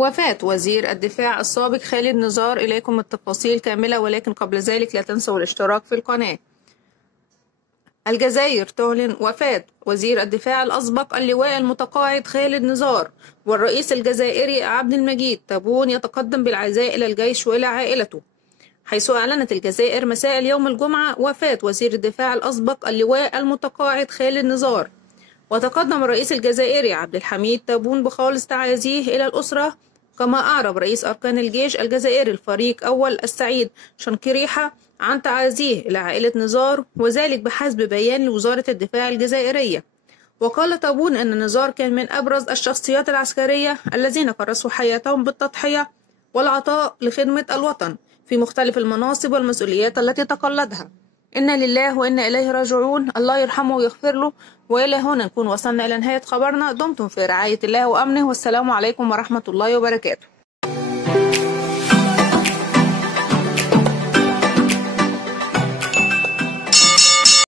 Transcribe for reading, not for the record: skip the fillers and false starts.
وفاة وزير الدفاع السابق خالد نزار. إليكم التفاصيل كاملة، ولكن قبل ذلك لا تنسوا الاشتراك في القناة. الجزائر تعلن وفاة وزير الدفاع الأسبق اللواء المتقاعد خالد نزار، والرئيس الجزائري عبد المجيد تبون يتقدم بالعزاء إلى الجيش وإلى عائلته، حيث أعلنت الجزائر مساء اليوم الجمعة وفاة وزير الدفاع الأسبق اللواء المتقاعد خالد نزار. وتقدم الرئيس الجزائري عبد الحميد تبون بخالص تعازيه إلى الأسرة، كما أعرب رئيس أركان الجيش الجزائري الفريق أول السعيد شنقريحة عن تعازيه إلى عائلة نزار، وذلك بحسب بيان لوزارة الدفاع الجزائرية. وقال تبون أن نزار كان من أبرز الشخصيات العسكرية الذين كرسوا حياتهم بالتضحية والعطاء لخدمة الوطن في مختلف المناصب والمسؤوليات التي تقلدها. إنا لله وإنا إليه راجعون، الله يرحمه ويغفر له. وإلى هنا نكون وصلنا إلى نهاية خبرنا. دمتم في رعاية الله وأمنه، والسلام عليكم ورحمة الله وبركاته.